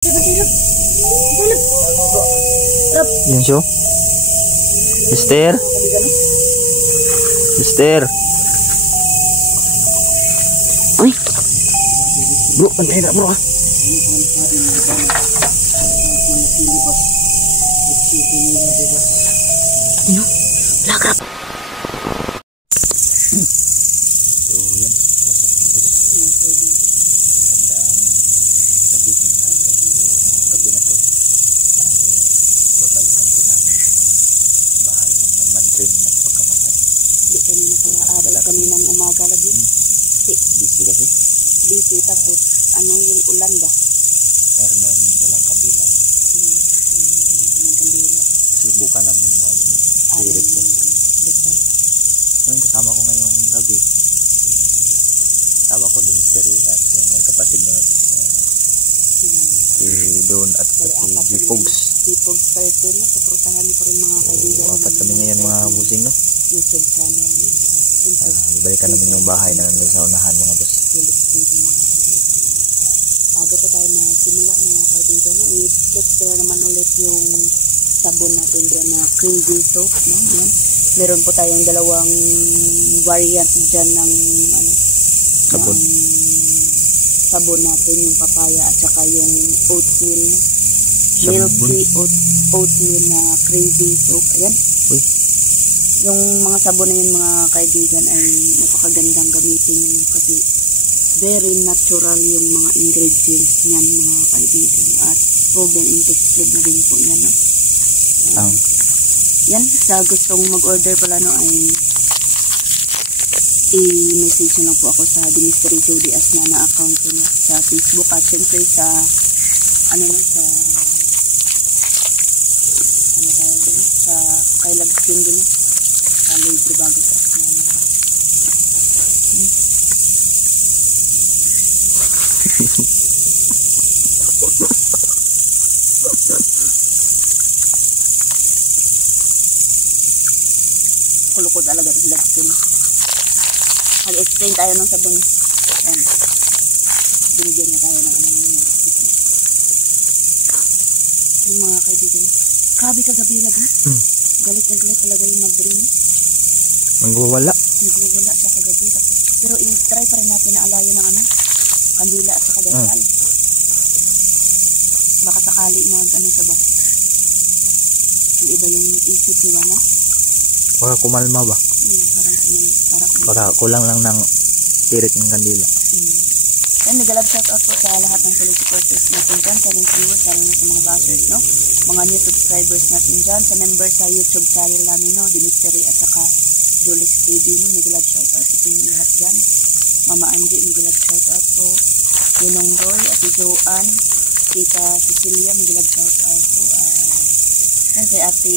Yan siya. Sister. Sister. Ay. Bro, pantay na bro ah. Ano? Lagrap. So yan, wasak mga bus. Magandang gabi ng natin. So ngayong gabi na to ay babalikan po namin yung bahay ng may madrin nagpagkamatay. Hindi kami nakaaral kaninang umaga lagi. Busy kasi? Busy tapos ano yung ulan ba? Meron namin walang kandila. Walang kandila. Subukan namin mag-direct yun. Yung kasama ko ngayong gabi, tawa ko din Mystery at yung mga kapatid mo natin si Don at si Dipogs. Dipogs 13 na, supportahan niyo pa rin mga kaibigan. Apat kami ngayon mga busing no? YouTube channel. Babalikan namin yung bahay na nandun sa unahan mga bus. Julis TV mga kaibigan. Bago pa tayo magsimula mga kaibigan, i-flex ko na naman ulit yung sabon natin dyan na Crazy Soap. No? Yan. Meron po tayong dalawang variant dyan ng ano, sabon. Sabon natin, yung papaya at saka yung oatmeal. Milky oatmeal na Crazy Soap. Ayan. Uy. Yung mga sabon na yun mga kaibigan ay napakagandang gamitin ninyo kasi very natural yung mga ingredients niyan mga kaibigan at proven and tested na din po yan. No? Yan, sa gustong mag-order pala no ay i-message nyo lang po ako sa Mystery Jody Asna na account ko no, sa Facebook at syempre sa ano no, sa ano tayo din, sa Kailab Skin din no, sa Libre Bago sa Asna. Kulukod talaga sila skin. Mag-explain tayo ng sabon. Yan. Binigyan niya tayo ng anong yung mga kaibigan. Grabe kagabi lagi. Galit na galit talaga yung Madrid. Nagwawala. Nagwawala siya kagabi. Pero i-try pa rin natin na alayo ng ano, kandila at saka dasal. Baka sakali mag ano sa ba. Kung iba yung isip niya ba na? Baka kumalma ba? Baka kulang lang ng spirit ng kandila. Yan, nag-love shoutout po sa lahat ng solid supporters natin dyan, sa link viewers, lalo na sa mga bashers, no? Mga new subscribers natin dyan, sa members sa YouTube channel namin, no? The Mystery at saka Julis TV, no? Nag-love shoutout po yung lahat dyan. Mama Angie, nag-love shoutout po. Yunong Roy, Ate Joanne, Tita Cecilia, nag-love shoutout po. Yan, kay Ate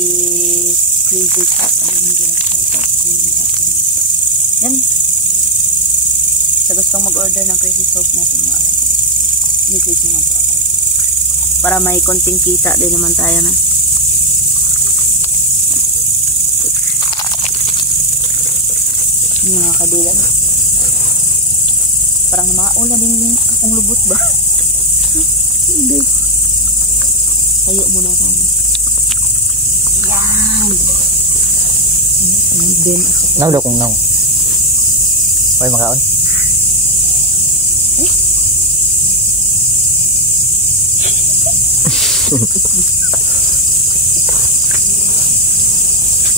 Crazy Cat, nag-love shoutout po yung lahat dyan. Yan. Sa gustong mag-order ng Crazy Soap natin mga message nyo lang po ako. Para may konting kita din naman tayo na. Yung mga kadilan. Parang mga ulan din akong lubot ba? Hindi. Tayo muna tayo. Yan. Naw daw kung naw. Pwede makaon?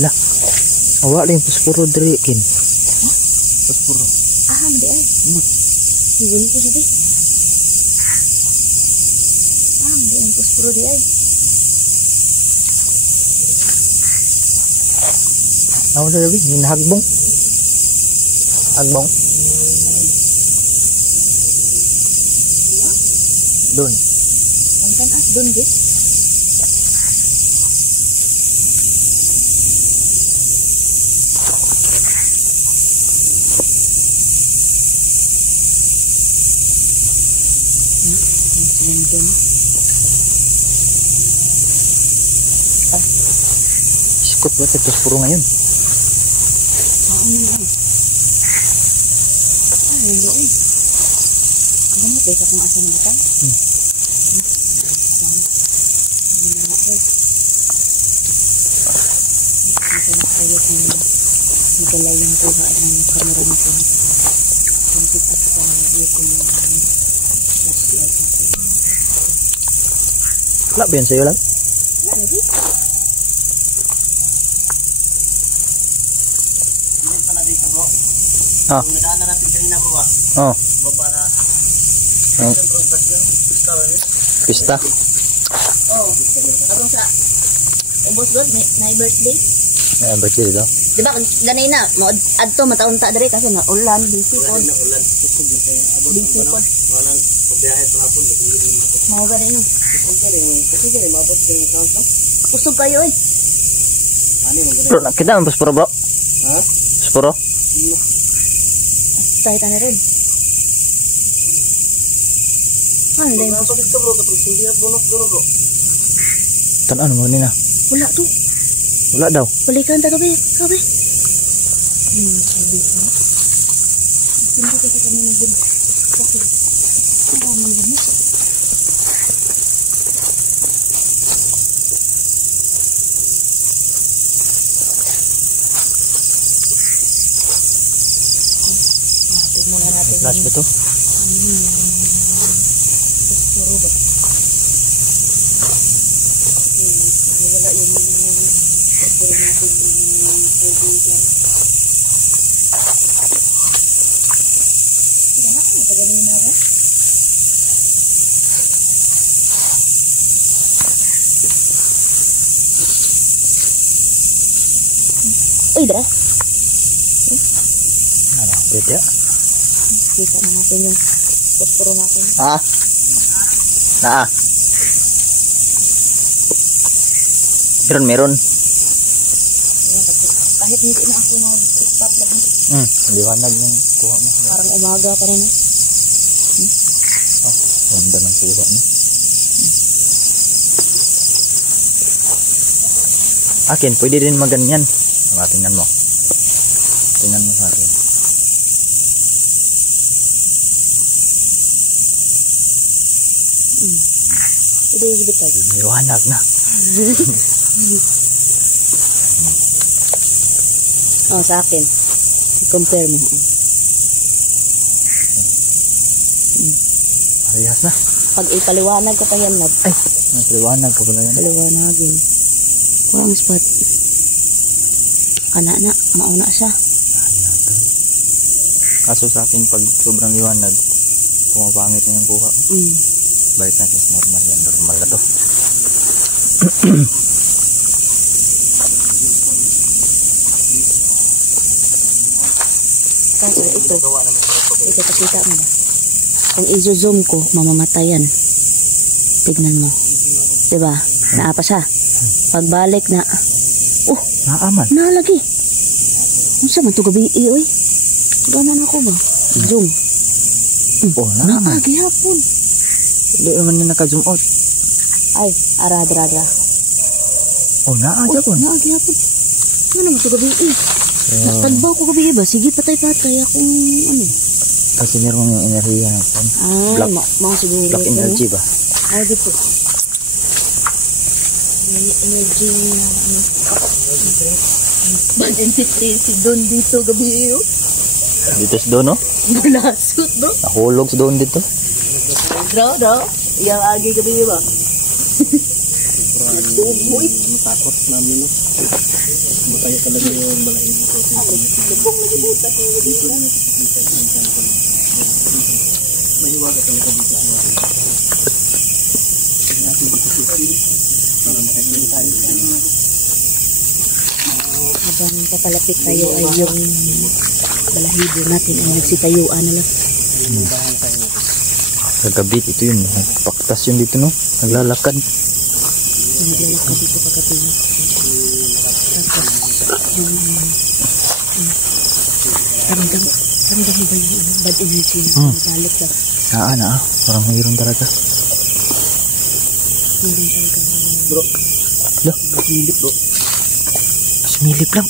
Lah, awa rin puspuro diri kin. Puspuro. Madi ay. Iwan ko siya di. Madi ang puspuro di ay. Awa na rabi, hinahagbong. Hagbong. Doon. Kan doon di. Iskot ba ito puro ngayon? Ano lang. Hindi eh. Gamot eh, kung asa na butang. pala yung kuha ng camera natin. Yung sit up sa dito yung flashlight natin. Wala ba yan sa'yo lang? Wala lagi. Hindi pala dito bro. Ah. Kung nadaanan natin kanina bro ah. Oh. Baba na. Pista. Oh. Habang sa Boss God, may birthday? May birthday dito. Di ba, ganay na, adto mataon ta dere kasi ulan, busy po. Ulan, susog na kaya abot Busy po. Manang pagbiyahe sa hapon, Mga ganay no. kasi gani mabot yung sound no? Kusog kayo eh. Ani mo gani? Bro, kita ang pasporo bro. Ha? Pasporo? Tayo tayo rin. Ano din? Wala pa dito bro, kapag hindi at bonok bro. Tanan mo nina. Wala to. Wala daw. Balikan ta gabi. Sabi ko. Hindi kasi kami nabud. Bakit? Ano mo mo? Muna natin. Flash ba to? Puro ba? Wala yung puro natin yung kaibigan. Sige na, matagalin na ako. Uy, dara. Ano, pwede ya? Kita na natin yung posporo natin. Ah. Naa. Meron. Ayan, kasi kahit hindi na ako mag-spot lang. Liwanag yung kuha mo. Parang umaga pa rin. Ganda ng kuha mo. Akin, pwede din maganyan. Tingnan mo. Tingnan mo sa akin. Ito yung bitaw. Liwanag na. Oh, sa akin. I-compare mo. Parehas na. Pag ipaliwanag ka pa yan, love. Ay, mas liwanag ka pala yan. Paliwanagin. Kurang spot. Kana na, mauna siya. Kaso sa akin, pag sobrang liwanag, pumapangit na yung kuha. Balik natin sa normal yan. Normal na to. Kaso ito pakita mo ba? Kung i-zoom ko, mamamatayan. Tignan mo. Diba? Naapa siya. Pagbalik na, Naaman. nalagi. Unsa man to gabi oy? Gaman ako ba? Zoom. Oh, naaman. Naagi hapon. Hindi naman na naka-zoom out. Ay, ara. Oh, naagi po. Naagi hapon. Ano man to gabi Tagbaw ko gabi ba? Sige, patay-patay akong ano. Kasi meron yung enerhiya ng phone. Ah, mga siguro. Black energy ba? Ay, dito. May energy na ano. Bad energy si Don dito gabi Dito sa doon, no? Malasot, bro. Nahulog sa doon dito. Daw. Yang agi gabi ba? Tumoy. Matakot namin no. Mataya talaga yung balahibo ko. Lubong lagi buta. Dito na nakikita yung kanton. Mahiwaga talaga dito. Natin dito para makikita tayo sa ano. Habang papalapit tayo ay yung balahibo natin ay nagsitayuan na lang. Kagabi, ito yun. Paktas yun dito, no? Naglalakad. Naglalakad dito pagkabi. Tapos, ramdam mo ba yung bad energy na balik ka? Naa. Parang mayroon talaga. Meron talaga. Bro. Lo? Milip bro. Sumilip lang.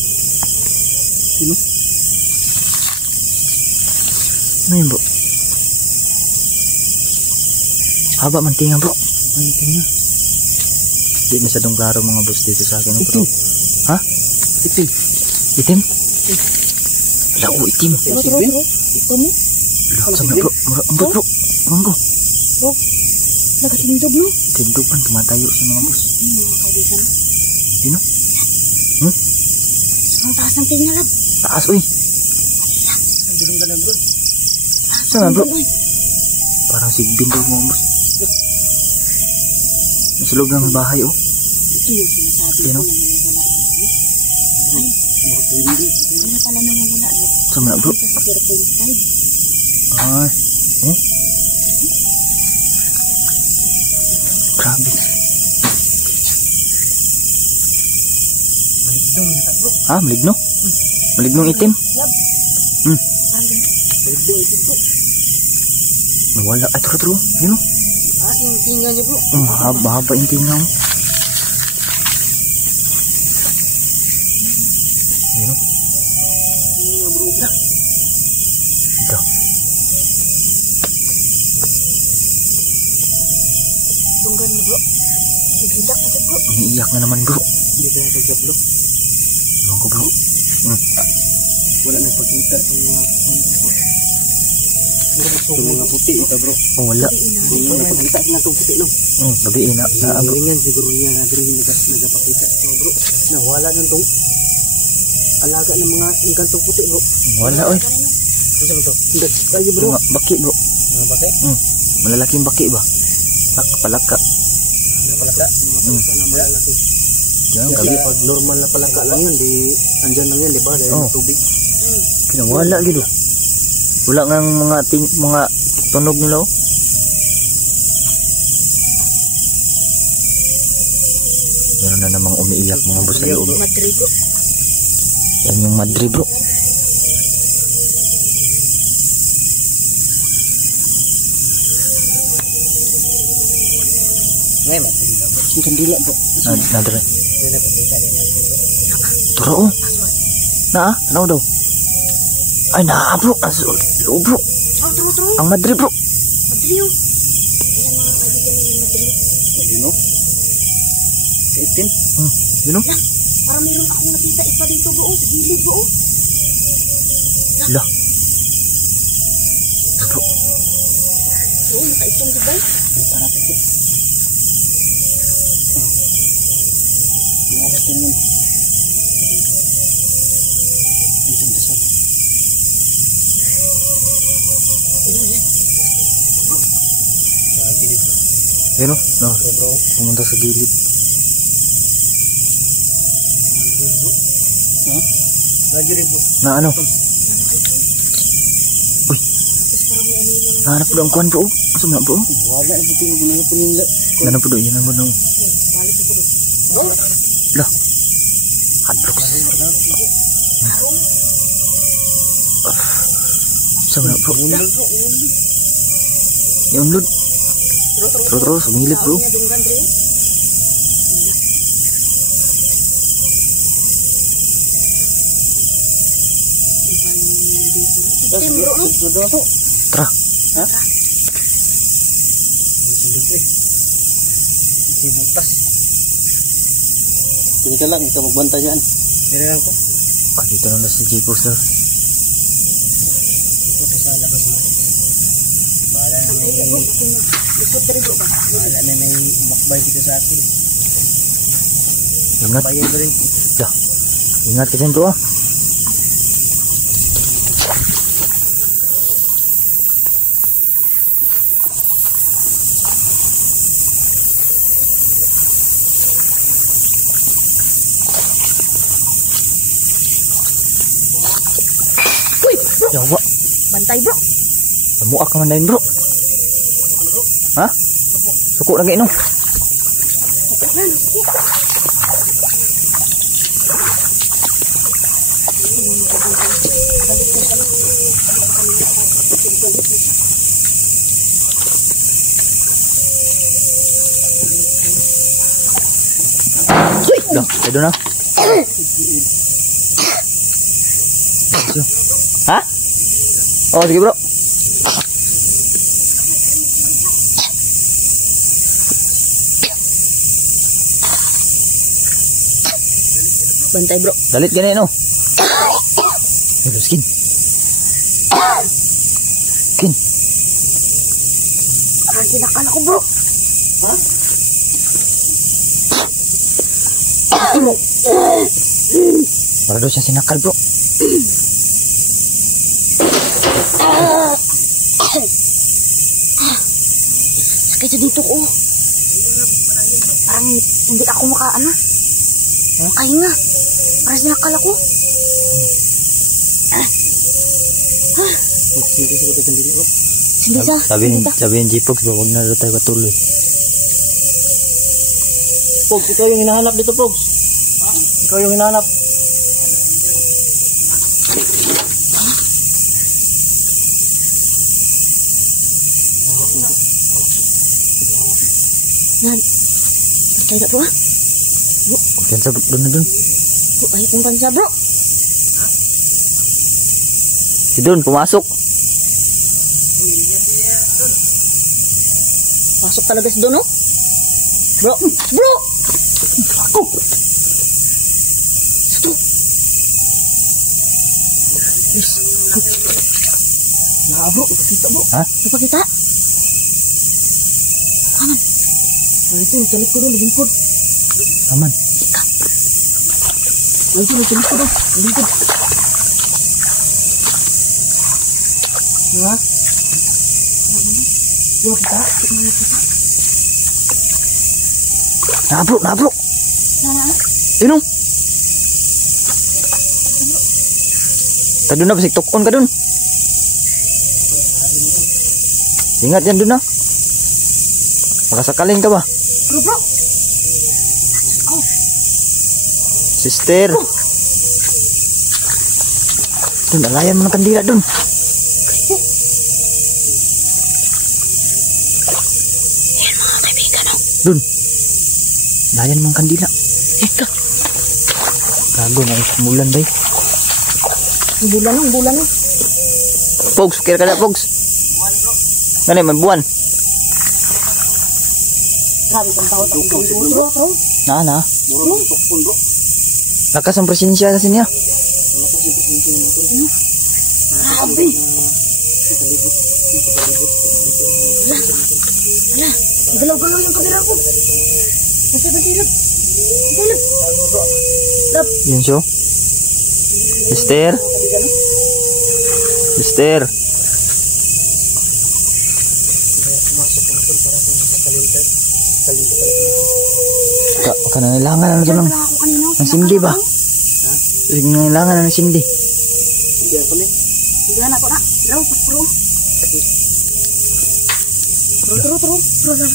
Sino? Ano yun, bro? Haba man tinga, bro. Ay, tinga. Di masyadong klaro mga boss dito sa akin, bro. Itim. Ha? Itim. Itim? Wala ko itim. Bro. Ito mo. Wala sa bro. Ambot bro. Manggo. Bro. Nakatindob no? Tindupan tumatayo sa mga boss. Mga kaibigan. Sino? Ang taas ng tingin lab. Taas uy. Ang bilong ka lang bro. Saan bro? Parang sigbin daw mga boss. Nasa loob ng bahay oh. Ito yung sinasabi Sino? ko na nawawala. Ay, kaya pala nawawala. Saan na bro? Ito sa 0.5. Ay. Oh. Grabe. Maligdong yata bro. Ha? Maligno? Malignong itim? Lab. Hmm. Parang ganun. Maligdong ito bro. Nawala. Ay, turo. Yun o. Yung tingin niya bro. Mahaba yung tinga mo. Yun o. Yung bro. Ito. Tunggan mo bro. Sigidak na bro. Umiiyak na naman bro. Hindi ka natagap bro. Ewan ko bro. Wala nagpakita itong mga puti ito bro. Oh, wala. Hindi nga nagpakita sila itong puti no. Gabi na bro. Ganyan siguro niya nagawin nagpakita ito bro. Nawala na itong alaga ng mga engkantong puti bro. Wala oy. Ano ba ito? Hindi tayo bro. Mga baki bro. Mga baki? Malalaking baki ba? Palaka. Mga palaka? Mga palaka na malalaki. Yan, Kasi gabi. pag normal na palaka lang yan, di andyan lang yan, di ba? Dahil tubig. Pinawala gitu. Wala nga ang mga tunog nila oh. Meron na namang umiiyak mga boss sa loob. Madrid bro. Yan yung Madrid bro. Ngayon, matindi bro. Ang kandila bro. Nadre. Hindi na pakita rin natin bro. Turo oh. Ano daw? Ay na bro. Loob bro. True. Ang Madrid bro. Madrid yun. Ayan mga kaibigan ni Madrid. Ayun no? Kaitim. Yun oh. Parang meron akong nakita isa dito bro. Sa gilid bro. Lah. Bro. Bro, nakaitong di ba? Para ito. Nangalat ka naman. Ang tindasal. Gilid. Yun oh. No. Bro. Pumunta sa gilid. Gilid bro. Ha? Gilid bro. Na ano? Uy. Tapos parang may ano yung Nahanap po ang kwan bro. Asa na bro? Wala na puting mo na panila. Nahanap po doon. Yan ang gunong. balik na bro. Lah. Hadrox. Asa na bro? Yung lud. Terus sumilip bro. Niya dunggan dre. Tim bro no. Tara. Ha? Sulod eh. Ito'y butas. Hindi ka lang, ikaw magbanta dyan. Hindi lang ko. Dito na si Jipo sir. Ito ka sa labas mo. Bahala na may... Likod dre bro ba? Bahala na may umakbay dito sa akin. Ingat. Bayan ko rin. Dah. Ingat ka dyan bro ah. Yawa. Bantay bro. Namuak ka man dahil bro. Ha? Suko lagi no. Dah, ito na. Ha? Oh, sige bro. Bantay bro. Dalit gani no. Hello skin. pasukin. Parang sinakal ako, bro. Ha? Para daw siya sinakal, bro. Sakit sa dito ko. Parang hindi ako makaano. Makahinga. Parang sinakal ako. Hindi siguro sandali ko. Hindi sa. Sabihin G-Pox ba, huwag na daw tayo patuloy. Pogs, ikaw yung hinahanap dito, Pogs. Ikaw yung hinahanap. Nan. Bantay na, bro, ha? Kumpiyansa, bro. Doon na doon. Bro, ayaw kong bansa, bro. Si Don, pumasok. Pasok talaga si Dono. Bro, bro! Ako! Ito. Yes. Nah, bro. Kita, bro. Ha? Napakita? Aman. Nah, itu sa likod doon, lingkod. Aman. Nah, itu sa likod doon, lingkod. Ha? Di ba kita? Nah, bro. Nana. Yun o. Doon na, basik tukon ka doon. Ingat yan doon na. Makasakaling ka ba? Bro, bro. Oh, Sister. Doon, alayan mo ng kandila doon. yan mga kaibigan, oh. Doon. Alayan mo ng kandila. Ito. Gago na ismulan ba eh. Ang bulan, oh. Pogs, kira ka na, Pogs. Ganun, may buwan. Grabe kang tao takong bro, bro. Na. Murang tukpon, bro. Lakas ang presensya kasi niya. Ano kasi presensya ng motor? Grabe. Nakalibot. Hala, galaw-galaw yung kamera ko. Bantay. Lap. Yun siya. Sister. Pumasok ng motor para sa makalimutan. Kalito pala. Huwag ka nangailangan na Diyan ng pala ako kanina. sindi ba? Ha? Huwag nangailangan na ng sindi. Hindi ako ni. Hindi na ako na. Draw, pro. Pro.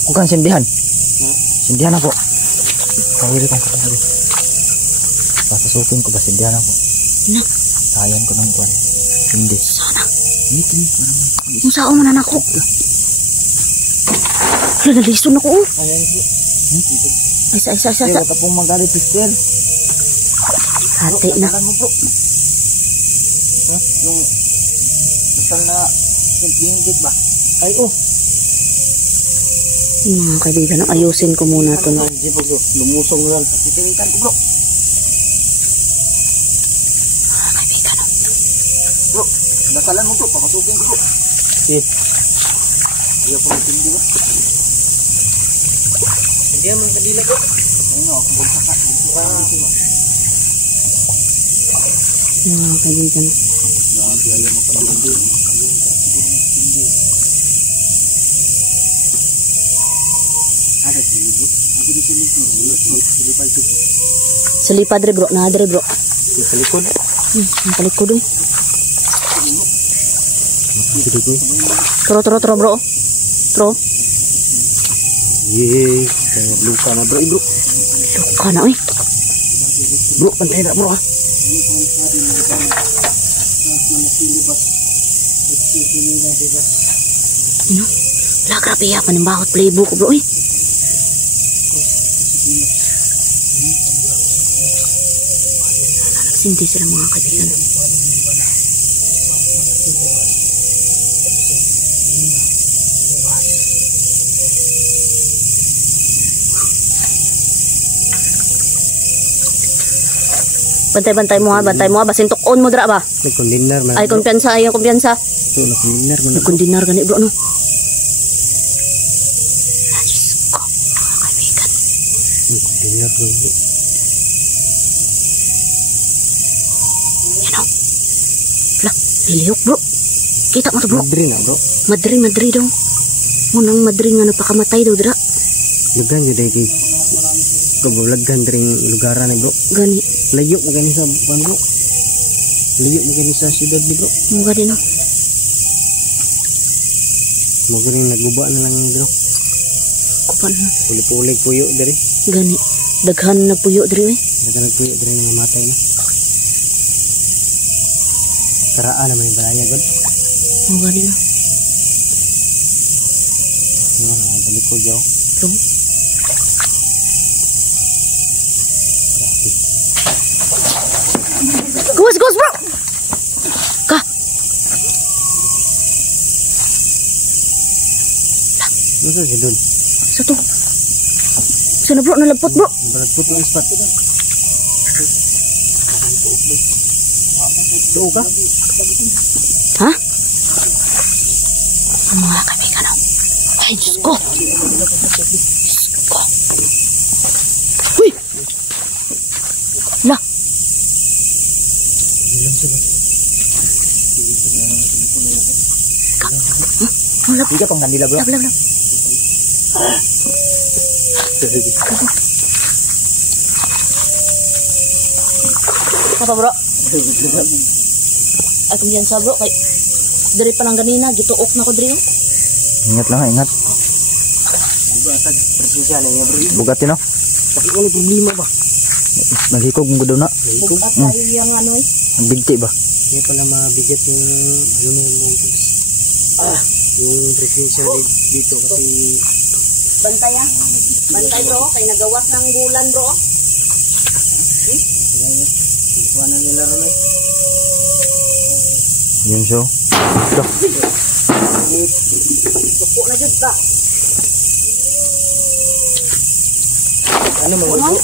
Ako kan sindihan. Ha? Sindihan ako. Kawili kong katabi. Papasukin ko ba sindihan ako? Na. Sayan ko ng kwan. Hindi. Sana. Mitin ko naman. Kung saan mo na ako. Hala, nalison ako, oh. Ayan, bro. Isa. Hindi, wata pong magalit, sister. Hati na. Tagal mo, bro. Ha? Yung kasal na sintinggit ba? Ay, oh. Mga kaibigan, ayusin ko muna ito. Ano, Jipog, bro. Lumusong lang. Titirikan ko, bro. Mga kaibigan, Bro, dasalan mo, bro. Papasukin ko, bro. Eh, Ayaw ko matindi ba? hindi naman kadila, bro. Ayun nga, ako bagsakan. mga kaibigan. Grabe, ayaw mo patindi. Ada sini, bro. Aku di sini, bro. Sini palsu, bro. Sa lipadre, bro. Nadre, bro. Sa likod. Ang palikod, eh. Tro, bro. Tro. Yee, kaya luka na, bro. Bro, Luka na, eh. bro, pantay na, bro, ha. Ano? Wala, grabe ya. Panimbakot playbook ko, bro, eh. Nagsinti sila mga kaibigan. Bantay-bantay mo ha, basin tukon mo dra ba? Nagkondinar man. Ay kumpiyansa, ay kumpiyansa. So, nagkondinar man. Nagkondinar gani bro no. Nagkondinar ko bro. Ano? Lah, lilihok bro. Kita mo to bro. Madri na bro. Madri daw. Munang madri nga napakamatay daw dra. Lugan yun dahil kay kabulaghan rin lugaran ni bro. Gani. Layo mo gani sa bang bro. Layo mo gani sa siyudad ni bro. Mo gani no. Mo gani nagguba na lang bro. Kupan na. Puli-puli puyo dari. Gani. Daghan na puyo diri oy. Dagan nagpuyo dari nga matay na. Karaan naman yung balaya god. Mo gani no. Galit ko jaw. Bro. Gawas bro. Ka. Masa si Don? Satu. Sana bro nalapot bro. Nalapot ng spot. Tuo ka? Ha? Ang mga kaibigan no. Ay, Diyos ko. Diyos ko. Uy! La. Lap. Tiga pang kanila bro. Lap. Apa bro? Ay kumpiyansa bro kay dari pa lang ganina gituok na ko diri. Ingat lang, ingat. Bugatag presensya na niya bro. Bugati no. Tapi kung may problema ba? Naghikog mo daw na. Bukat tayo yung ano eh. Ang bigti ba? Kaya pala mabigat yung ano na yung yung presensya dito kasi Bantay ah. Bantay bro kay nagawas ng bulan bro. kuha na nila ron eh. Yun so. Ito. Suko na jud ba? Ano mga bro?